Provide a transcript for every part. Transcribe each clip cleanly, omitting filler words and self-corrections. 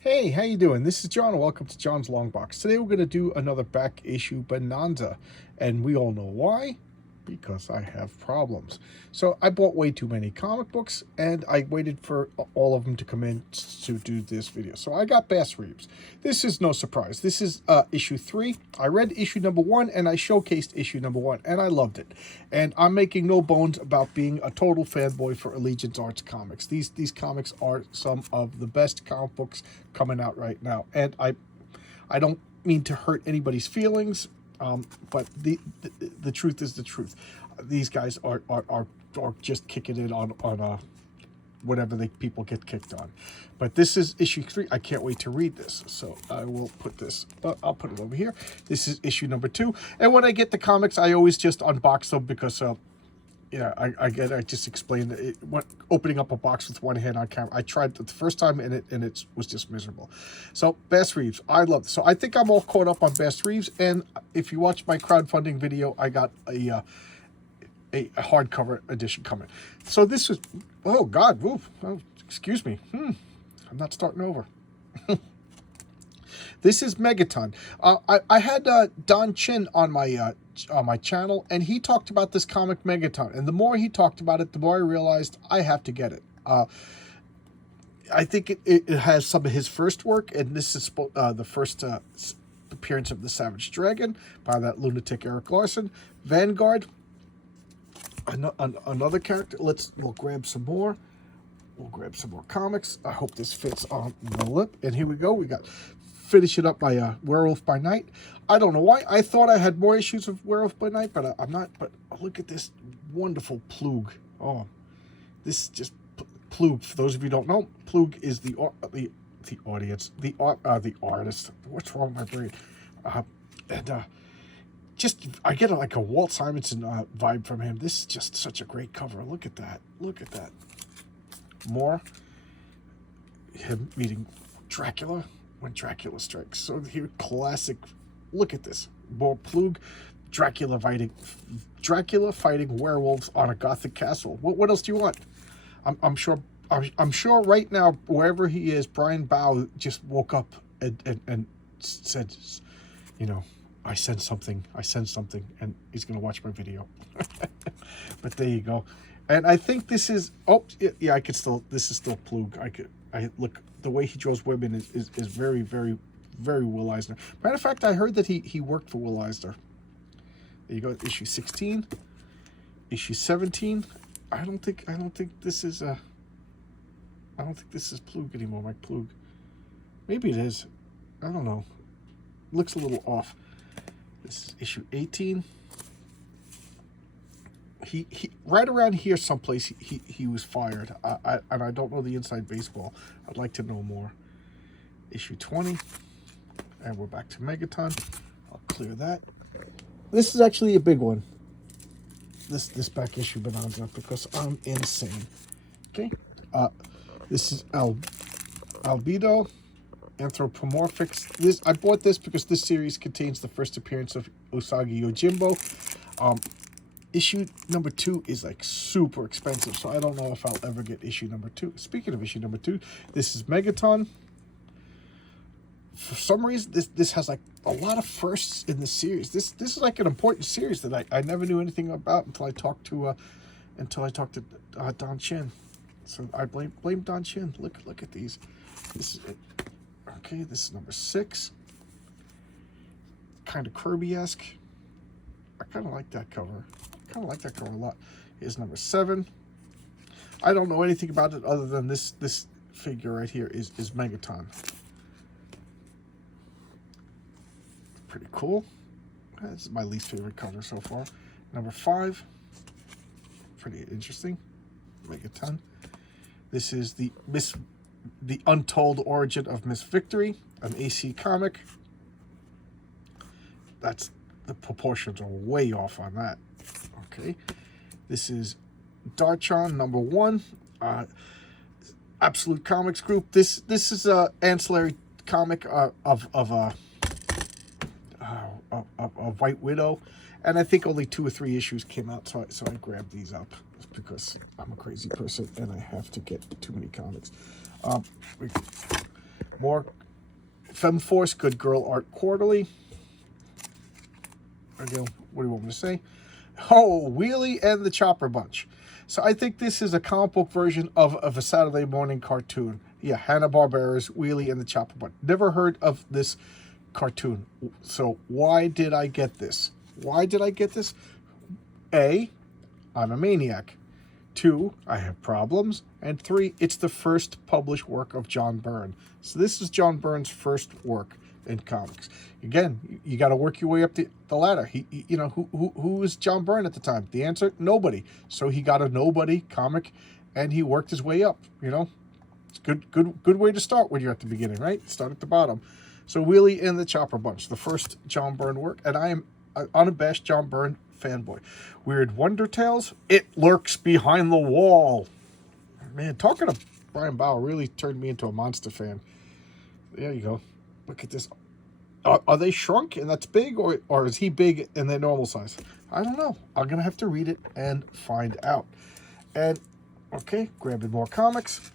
Hey, how you doing? This is John. Welcome to John's Long Box. Today we're going to do another back issue bonanza, and we all know why. Because I have problems. So I bought way too many comic books, and I waited for all of them to come in to do this video. So I got Bass Reeves. This is no surprise. This is issue 3. I read issue number 1, and I showcased issue number 1, and I loved it. And I'm making no bones about being a total fanboy for Allegiance Arts comics. These comics are some of the best comic books coming out right now, and I don't mean to hurt anybody's feelings. But the truth is the truth. These guys are just kicking it on whatever people get kicked on. But this is issue 3. I can't wait to read this. So I will put this. I'll put it over here. This is issue number 2. And when I get the comics, I always just unbox them because yeah, I just explained it. Opening up a box with one hand on camera. I tried it the first time and it was just miserable. So Bass Reeves, I love this. So I think I'm all caught up on Bass Reeves. And if you watch my crowdfunding video, I got a hardcover edition coming. So this is, oh God, woof, oh, excuse me. I'm not starting over. This is Megaton. I had Don Chin on my channel, and he talked about this comic Megaton. And the more he talked about it, the more I realized I have to get it. I think it has some of his first work, and this is the first appearance of the Savage Dragon by that lunatic Eric Larson. Vanguard, another character. We'll grab some more. We'll grab some more comics. I hope this fits on the lip. And here we go. We got Finish It Up by Werewolf by Night. I don't know why. I thought I had more issues of Werewolf by Night, but I'm not. But look at this wonderful Plug. Oh, this is just Plug. For those of you who don't know, Plug is the audience, the artist. What's wrong with my brain? Just I get like a Walt Simonson vibe from him. This is just such a great cover. Look at that. Look at that. More him meeting Dracula when Dracula strikes. So here, classic. Look at this. More Plug. Dracula fighting werewolves on a Gothic castle. What else do you want? I'm sure. I'm sure right now, wherever he is, Brian Bow just woke up and said, you know, I sense something, and he's gonna watch my video. But there you go. And I think this is, oh yeah, I could still, this is still Plug. I look, the way he draws women is very, very, very Will Eisner. Matter of fact, I heard that he worked for Will Eisner. There you go, issue 16, issue 17. I don't think this is Plug anymore, Mike Plug. Maybe it is. I don't know. Looks a little off. This is issue 18. He right around here someplace he was fired. And I don't know the inside baseball. I'd like to know more. Issue 20. And we're back to Megaton. I'll clear that. This is actually a big one. This back issue bonanza, because I'm insane. Okay. This is Albedo Anthropomorphics. I bought this because this series contains the first appearance of Usagi Yojimbo. Issue number 2 is like super expensive, so I don't know if I'll ever get issue number 2. Speaking of issue number 2, this is Megaton. For some reason, this has like a lot of firsts in the series. This is like an important series that I never knew anything about until I talked to Don Chin. So I blame Don Chin. Look at these. This is it. Okay, this is number 6. Kind of Kirby-esque. I kind of like that cover. A lot. Here's number 7. I don't know anything about it other than this figure right here is Megaton. Pretty cool. This is my least favorite cover so far. Number 5. Pretty interesting. Megaton. This is the Untold Origin of Miss Victory, an AC comic. That's, the proportions are way off on that. Okay, this is Darchon number 1, Absolute Comics Group. This is a ancillary comic of White Widow, and I think only 2 or 3 issues came out, so I grabbed these up because I'm a crazy person and I have to get too many comics. More FemForce, Good Girl Art Quarterly. Again, what do you want me to say? Oh, Wheelie and the Chopper Bunch. So I think this is a comic book version of a Saturday morning cartoon. Yeah, Hanna-Barbera's Wheelie and the Chopper Bunch. Never heard of this cartoon. So why did I get this? Why did I get this? A, I'm a maniac. 2, I have problems. And 3, it's the first published work of John Byrne. So this is John Byrne's first work in comics. Again, you got to work your way up the ladder. You know, who was John Byrne at the time? The answer, nobody. So he got a nobody comic, and he worked his way up. You know, it's good way to start when you're at the beginning, right? Start at the bottom. So Wheelie and the Chopper Bunch, the first John Byrne work, and I am an unabashed John Byrne fanboy. Weird Wonder Tales, It Lurks Behind the Wall. Man, talking to Brian Bauer really turned me into a monster fan. There you go. Look at this. Are they shrunk and that's big, or is he big and they're normal size? I don't know. I'm going to have to read it and find out. And, okay, grabbing more comics.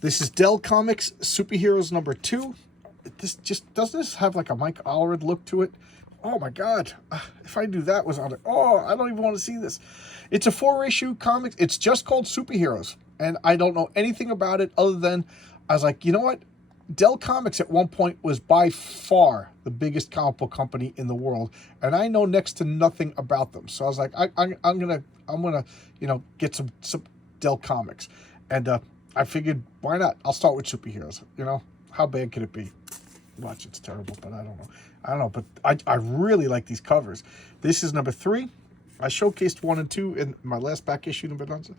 This is Dell Comics Superheroes number 2. This just, doesn't this have like a Mike Allred look to it? Oh my God. If I knew that was on it. Oh, I don't even want to see this. It's a 4-issue comic. It's just called Superheroes. And I don't know anything about it other than I was like, you know what? Dell Comics at one point was by far the biggest comic book company in the world, and I know next to nothing about them. So I was like, I'm gonna you know, get some Dell Comics, and I figured why not? I'll start with superheroes. You know, how bad could it be? Watch, it's terrible, but I don't know. But I really like these covers. This is number 3. I showcased 1 and 2 in my last back issue of Bonanza.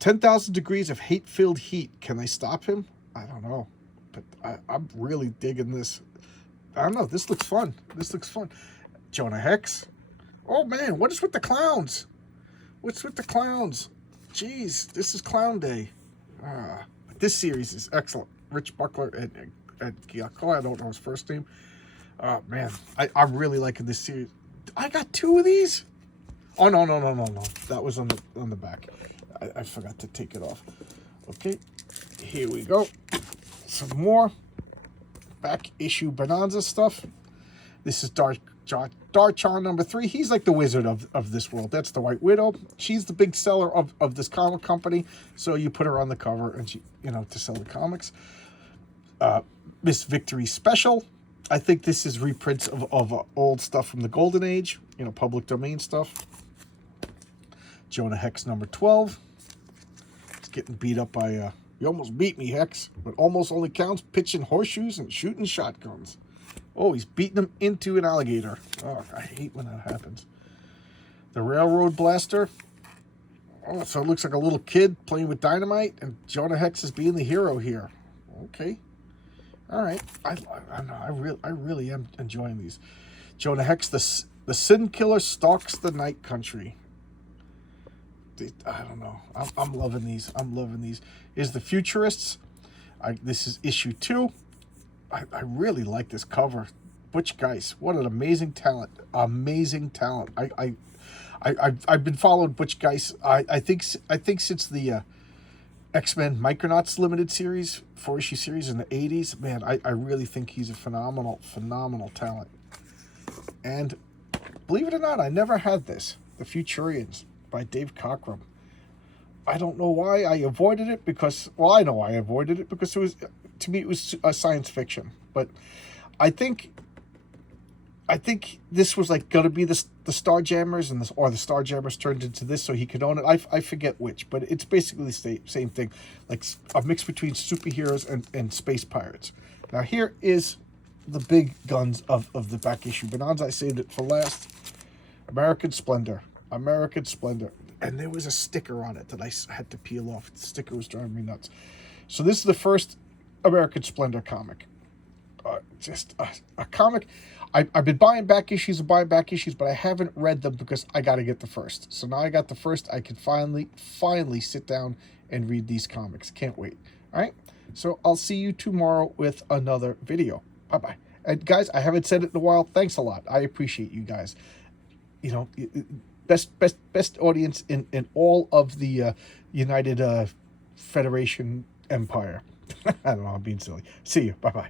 10,000 Degrees of Hate-Filled Heat. Can they stop him? I don't know. But I'm really digging this. I don't know. This looks fun. This looks fun. Jonah Hex. Oh, man. What is with the clowns? What's with the clowns? Jeez. This is Clown Day. This series is excellent. Rich Buckler and Giaco. I don't know his first name. Man. I'm really liking this series. I got 2 of these? Oh, no. That was on the back. I forgot to take it off. Okay. Here we go. Some more back issue Bonanza stuff. This is Darchan number 3. He's like the wizard of this world. That's the White Widow. She's the big seller of this comic company. So you put her on the cover and she, you know, to sell the comics. Miss Victory Special. I think this is reprints of old stuff from the Golden Age, you know, public domain stuff. Jonah Hex number 12. He's getting beat up by you almost beat me, Hex, but almost only counts pitching horseshoes and shooting shotguns. Oh, he's beating him into an alligator. Oh, I hate when that happens. The Railroad Blaster. Oh, so it looks like a little kid playing with dynamite, and Jonah Hex is being the hero here. Okay. All right. I really am enjoying these. Jonah Hex, the Sin Killer Stalks the Night Country. I don't know. I'm loving these. I'm loving these. Is the Futurists. This is issue 2. I really like this cover. Butch Geis. What an amazing talent. Amazing talent. I've been following Butch Geis. I think since the X-Men Micronauts limited series, 4-issue series in the 80s. Man, I really think he's a phenomenal talent. And believe it or not, I never had this. The Futurians by Dave Cockrum. I don't know why I avoided it because, well, I know I avoided it because it was, to me, it was a science fiction. But I think this was like going to be the Starjammers, and or the Starjammers turned into this so he could own it. I forget which, but it's basically the same thing, like a mix between superheroes and space pirates. Now here is the big guns of the back issue Bonanza. I saved it for last. American Splendor. And there was a sticker on it that I had to peel off. The sticker was driving me nuts. So this is the first American Splendor comic. Just a comic. I've been buying back issues, but I haven't read them because I got to get the first. So now I got the first. I can finally sit down and read these comics. Can't wait. All right. So I'll see you tomorrow with another video. Bye-bye. And guys, I haven't said it in a while. Thanks a lot. I appreciate you guys. You know, best audience in all of the United Federation Empire. I don't know, I'm being silly. See you. Bye-bye.